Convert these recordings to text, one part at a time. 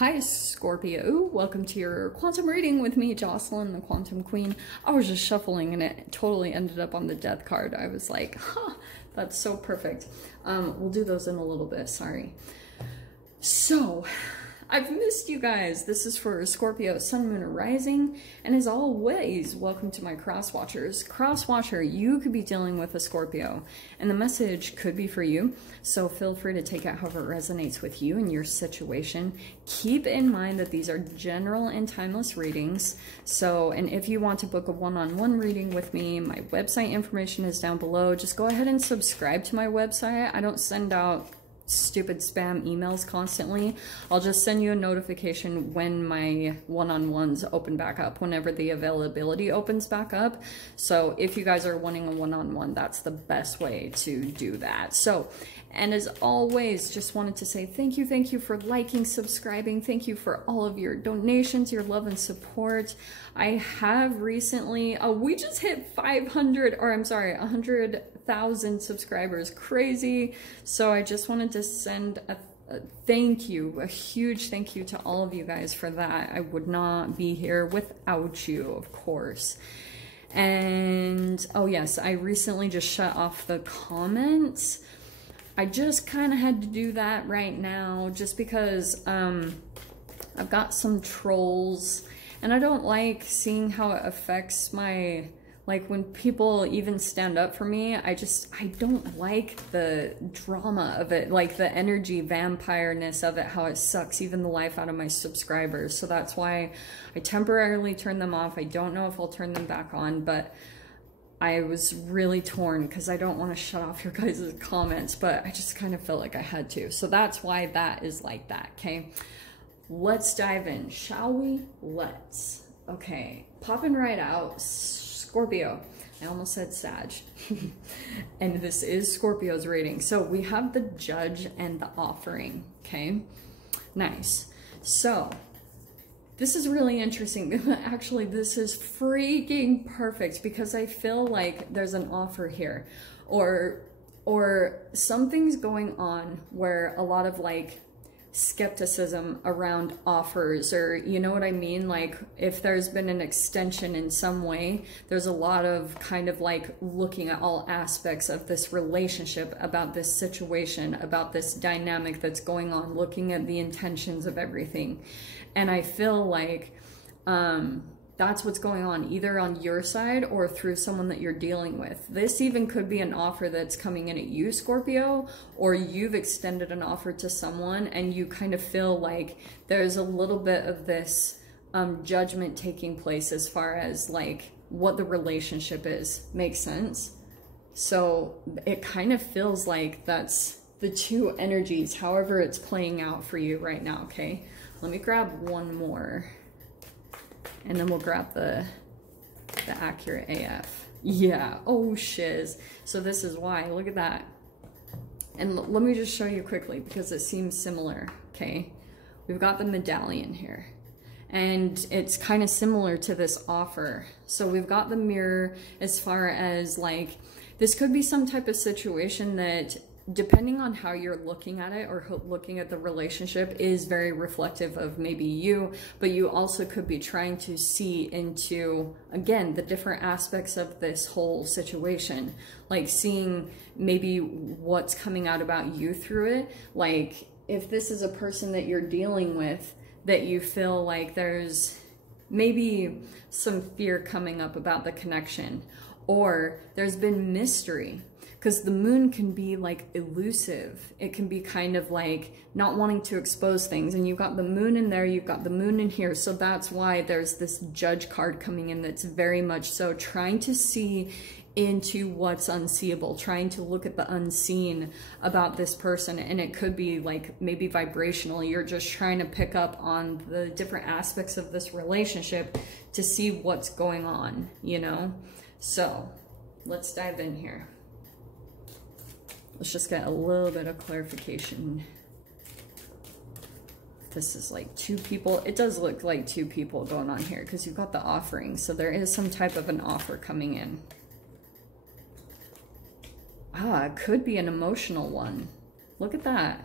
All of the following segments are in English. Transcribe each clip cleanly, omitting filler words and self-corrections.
Hi Scorpio, welcome to your quantum reading with me, Jocelyn, the Quantum Queen. I was just shuffling and it totally ended up on the death card. I was like, huh, that's so perfect. We'll do those in a little bit, sorry. So, I've missed you guys. This is for Scorpio, Sun, Moon, or Rising. And as always, welcome to my cross watchers. Cross watcher, you could be dealing with a Scorpio, and the message could be for you. So feel free to take it however it resonates with you and your situation. Keep in mind that these are general and timeless readings. So, and if you want to book a one-on-one reading with me, my website information is down below. Just go ahead and subscribe to my website. I don't send out stupid spam emails constantly. I'll just send you a notification when my one-on-ones open back up, whenever the availability opens back up. So if you guys are wanting a one-on-one, that's the best way to do that. So, and as always, just wanted to say thank you for liking, subscribing. Thank you for all of your donations, your love and support. I have recently, we just hit 100,000 subscribers. Crazy. So I just wanted to send a thank you, a huge thank you to all of you guys for that. I would not be here without you, of course. And oh yes, I recently just shut off the comments. I just kind of had to do that right now just because I've got some trolls and I don't like seeing how it affects my, like when people even stand up for me, I don't like the drama of it, like the energy vampireness of it, how it sucks even the life out of my subscribers. So that's why I temporarily turned them off. I don't know if I'll turn them back on, but I was really torn because I don't want to shut off your guys' comments, but I just kind of felt like I had to. So that's why that is like that, okay? Let's dive in, shall we? Let's. Okay, popping right out, Scorpio. I almost said Sag. And this is Scorpio's reading. So we have the Judge and the Offering, okay? Nice. So this is really interesting. Actually, this is freaking perfect because I feel like there's an offer here or something's going on where a lot of like skepticism around offers, or you know what I mean? Like if there's been an extension in some way, there's a lot of kind of like looking at all aspects of this relationship, about this situation, about this dynamic that's going on, looking at the intentions of everything. And I feel like that's what's going on, either on your side or through someone that you're dealing with. This even could be an offer that's coming in at you, Scorpio, or you've extended an offer to someone and you kind of feel like there's a little bit of this judgment taking place as far as like what the relationship is. Makes sense? So it kind of feels like that's the two energies, however it's playing out for you right now, okay? Let me grab one more. And then we'll grab the accurate AF. Yeah, oh shiz. So this is why, look at that. And let me just show you quickly because it seems similar, okay? We've got the medallion here. And it's kind of similar to this offer. So we've got the mirror as far as like, this could be some type of situation that, depending on how you're looking at it or looking at the relationship, is very reflective of maybe you, but you also could be trying to see into, again, the different aspects of this whole situation, like seeing maybe what's coming out about you through it. Like if this is a person that you're dealing with that you feel like there's maybe some fear coming up about the connection, or there's been mystery. Because the moon can be like elusive. It can be kind of like not wanting to expose things. And you've got the moon in there, you've got the moon in here. So that's why there's this Judge card coming in that's very much so trying to see into what's unseeable, trying to look at the unseen about this person. And it could be like maybe vibrational. You're just trying to pick up on the different aspects of this relationship to see what's going on, you know? So let's dive in here. Let's just get a little bit of clarification. This is like two people. It does look like two people going on here because you've got the offering. So there is some type of an offer coming in. Ah, it could be an emotional one. Look at that.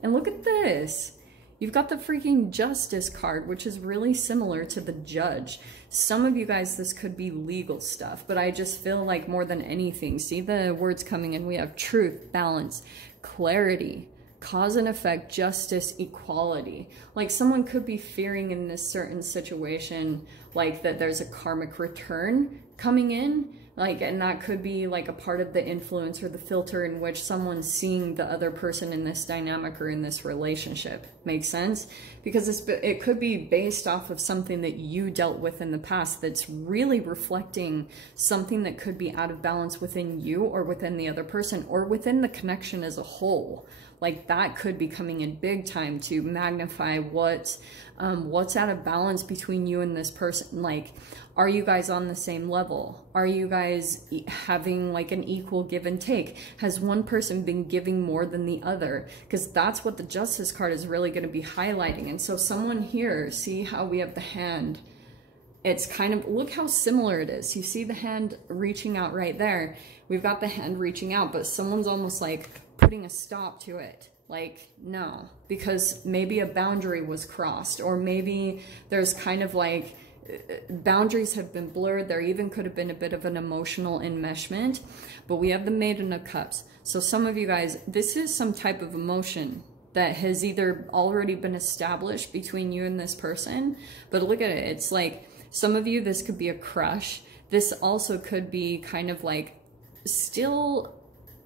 And look at this. You've got the freaking Justice card, which is really similar to the Judge. Some of you guys, this could be legal stuff, but I just feel like more than anything, see the words coming in, we have truth, balance, clarity, cause and effect, justice, equality. Like someone could be fearing in this certain situation, like that there's a karmic return coming in, like, and that could be like a part of the influence or the filter in which someone's seeing the other person in this dynamic or in this relationship. Makes sense? Because it could be based off of something that you dealt with in the past that's really reflecting something that could be out of balance within you or within the other person or within the connection as a whole. Like that could be coming in big time to magnify what's out of balance between you and this person. Like, are you guys on the same level? Are you guys having like an equal give and take? Has one person been giving more than the other? Because that's what the Justice card is really going to be highlighting. And so someone here, see how we have the hand? It's kind of, look how similar it is. You see the hand reaching out right there. We've got the hand reaching out, but someone's almost like putting a stop to it. Like, no, because maybe a boundary was crossed, or maybe there's kind of like boundaries have been blurred. There even could have been a bit of an emotional enmeshment, but we have the Maiden of Cups. So some of you guys, this is some type of emotion that has either already been established between you and this person, but look at it. It's like some of you, this could be a crush. This also could be kind of like still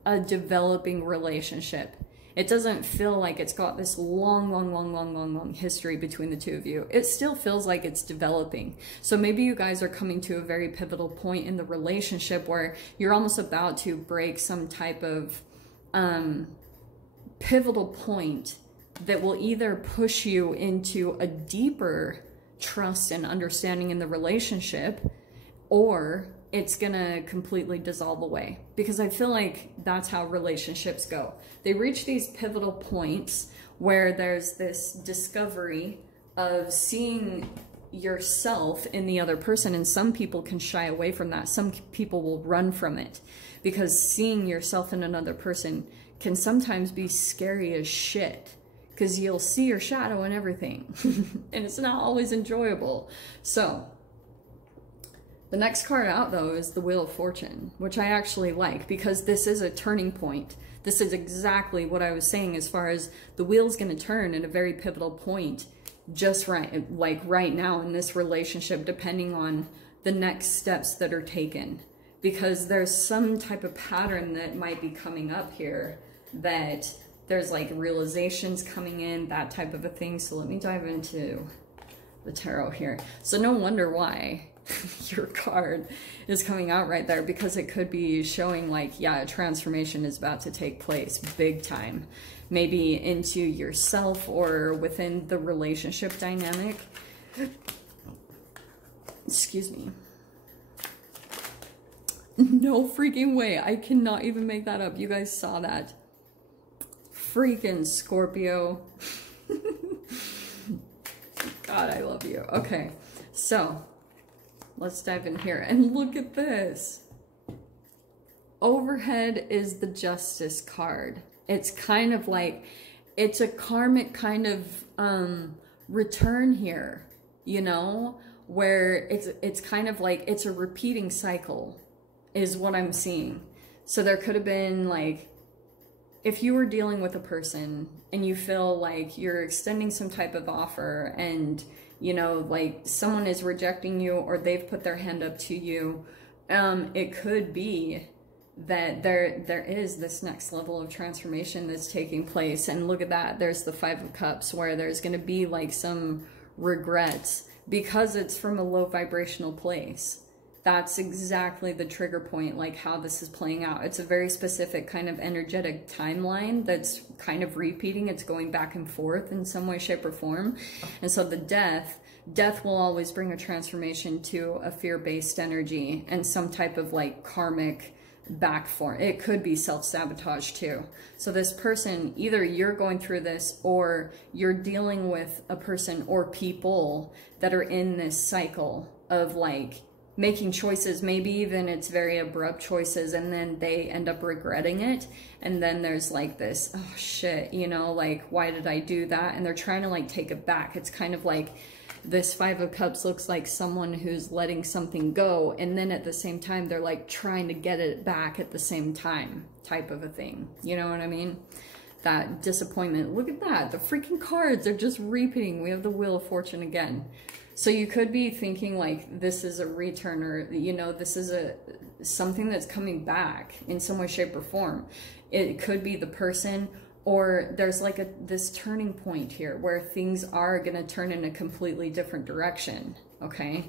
a developing relationship. It doesn't feel like it's got this long history between the two of you. It still feels like it's developing. So maybe you guys are coming to a very pivotal point in the relationship where you're almost about to break some type of pivotal point that will either push you into a deeper trust and understanding in the relationship, or it's gonna completely dissolve away. Because I feel like that's how relationships go. They reach these pivotal points where there's this discovery of seeing yourself in the other person, and some people can shy away from that. Some people will run from it, because seeing yourself in another person can sometimes be scary as shit, because you'll see your shadow and everything. And it's not always enjoyable. So the next card out, though, is the Wheel of Fortune, which I actually like, because this is a turning point. This is exactly what I was saying as far as the wheel's going to turn at a very pivotal point, just right, like right now in this relationship, depending on the next steps that are taken. Because there's some type of pattern that might be coming up here, that there's like realizations coming in, that type of a thing. So let me dive into the tarot here. So no wonder why your card is coming out right there, because it could be showing like, yeah, a transformation is about to take place big time, maybe into yourself or within the relationship dynamic. Excuse me. No freaking way. I cannot even make that up. You guys saw that. Freaking Scorpio. God, I love you. Okay, so let's dive in here and look at this. Overhead is the Justice card. It's kind of like, it's a karmic kind of return here, you know, where it's kind of like, it's a repeating cycle is what I'm seeing. So there could have been like, if you were dealing with a person and you feel like you're extending some type of offer and, you know, like someone is rejecting you or they've put their hand up to you, it could be that there is this next level of transformation that's taking place. And look at that, there's the Five of Cups, where there's going to be like some regrets because it's from a low vibrational place. That's exactly the trigger point, like how this is playing out. It's a very specific kind of energetic timeline that's kind of repeating. It's going back and forth in some way, shape, or form. And so the death will always bring a transformation to a fear-based energy and some type of like karmic back form. It could be self-sabotage too. So this person, either you're going through this or you're dealing with a person or people that are in this cycle of like making choices, maybe even it's very abrupt choices, and then they end up regretting it. And then there's like this, oh shit, you know, like, why did I do that? And they're trying to like take it back. It's kind of like this Five of Cups looks like someone who's letting something go, and then at the same time they're like trying to get it back at the same time, type of a thing. You know what I mean? That disappointment. Look at that. The freaking cards are just repeating. We have the Wheel of Fortune again. So you could be thinking like this is a return, or, you know, this is something that's coming back in some way, shape, or form. It could be the person, or there's like this turning point here where things are going to turn in a completely different direction. Okay.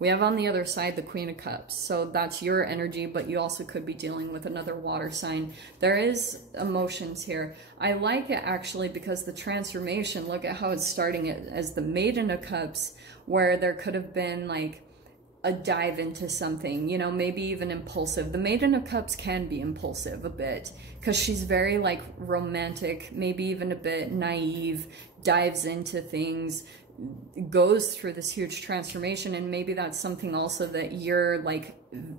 We have on the other side the Queen of Cups. So that's your energy, but you also could be dealing with another water sign. There is emotions here. I like it actually because the transformation, look at how it's starting it as the Maiden of Cups, where there could have been like a dive into something, you know, maybe even impulsive. The Maiden of Cups can be impulsive a bit because she's very like romantic, maybe even a bit naive, dives into things, goes through this huge transformation. And maybe that's something also that you're like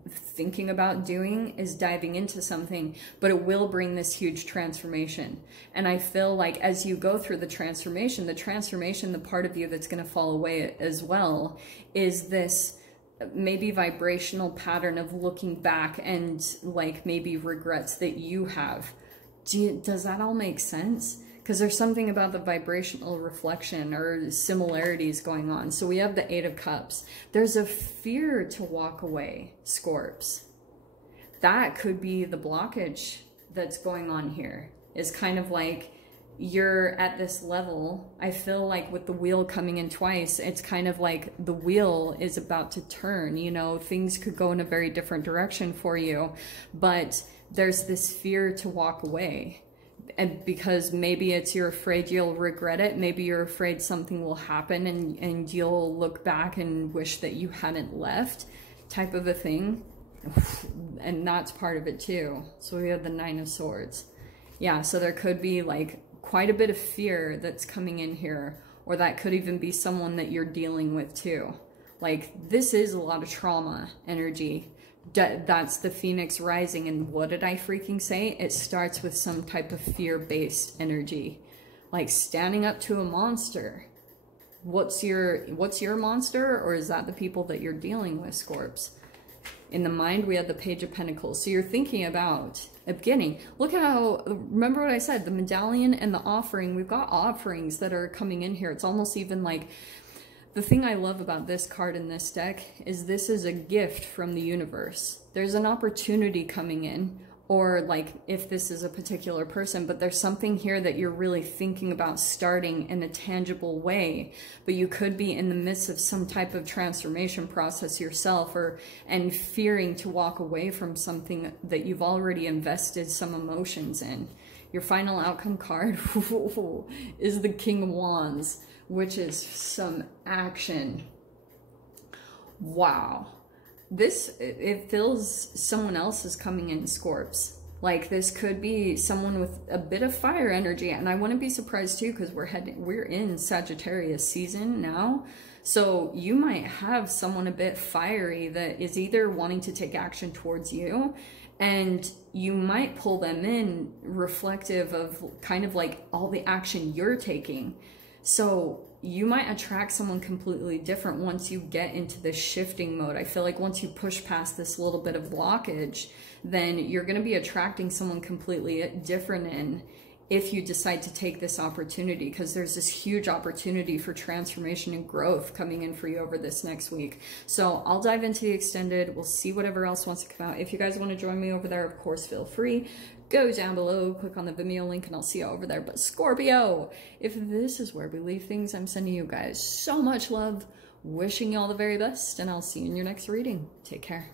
thinking about doing, is diving into something, but it will bring this huge transformation. And I feel like as you go through the transformation, the part of you that's going to fall away as well is this maybe vibrational pattern of looking back and like maybe regrets that you have. Does that all make sense? Because there's something about the vibrational reflection or similarities going on. So we have the Eight of Cups. There's a fear to walk away, Scorps. That could be the blockage that's going on here. Is kind of like you're at this level. I feel like with the wheel coming in twice, it's kind of like the wheel is about to turn. You know, things could go in a very different direction for you. But there's this fear to walk away. And because maybe it's you're afraid you'll regret it, maybe you're afraid something will happen and you'll look back and wish that you hadn't left, type of a thing. And that's part of it too. So we have the Nine of Swords. Yeah, so there could be like quite a bit of fear that's coming in here, or that could even be someone that you're dealing with too. Like this is a lot of trauma energy. That's the Phoenix rising. And what did I freaking say? It starts with some type of fear-based energy, like standing up to a monster. What's your monster? Or is that the people that you're dealing with, Scorps? In the mind, we had the Page of Pentacles. So you're thinking about a beginning. Look how, remember what I said, the medallion and the offering. We've got offerings that are coming in here. It's almost even like, the thing I love about this card in this deck is this is a gift from the universe. There's an opportunity coming in, or like if this is a particular person, but there's something here that you're really thinking about starting in a tangible way, but you could be in the midst of some type of transformation process yourself, and fearing to walk away from something that you've already invested some emotions in. Your final outcome card is the King of Wands, which is some action. Wow. This, it feels someone else is coming in, Scorps. Like this could be someone with a bit of fire energy. And I wouldn't be surprised too, because we're in Sagittarius season now. So you might have someone a bit fiery that is either wanting to take action towards you, and you might pull them in reflective of kind of like all the action you're taking. So you might attract someone completely different once you get into this shifting mode. I feel like once you push past this little bit of blockage, then you're going to be attracting someone completely different in if you decide to take this opportunity, because there's this huge opportunity for transformation and growth coming in for you over this next week. So I'll dive into the extended. We'll see whatever else wants to come out. If you guys want to join me over there, of course, feel free. Go down below, click on the Vimeo link, and I'll see you over there. But Scorpio, if this is where we leave things, I'm sending you guys so much love, wishing you all the very best, and I'll see you in your next reading. Take care.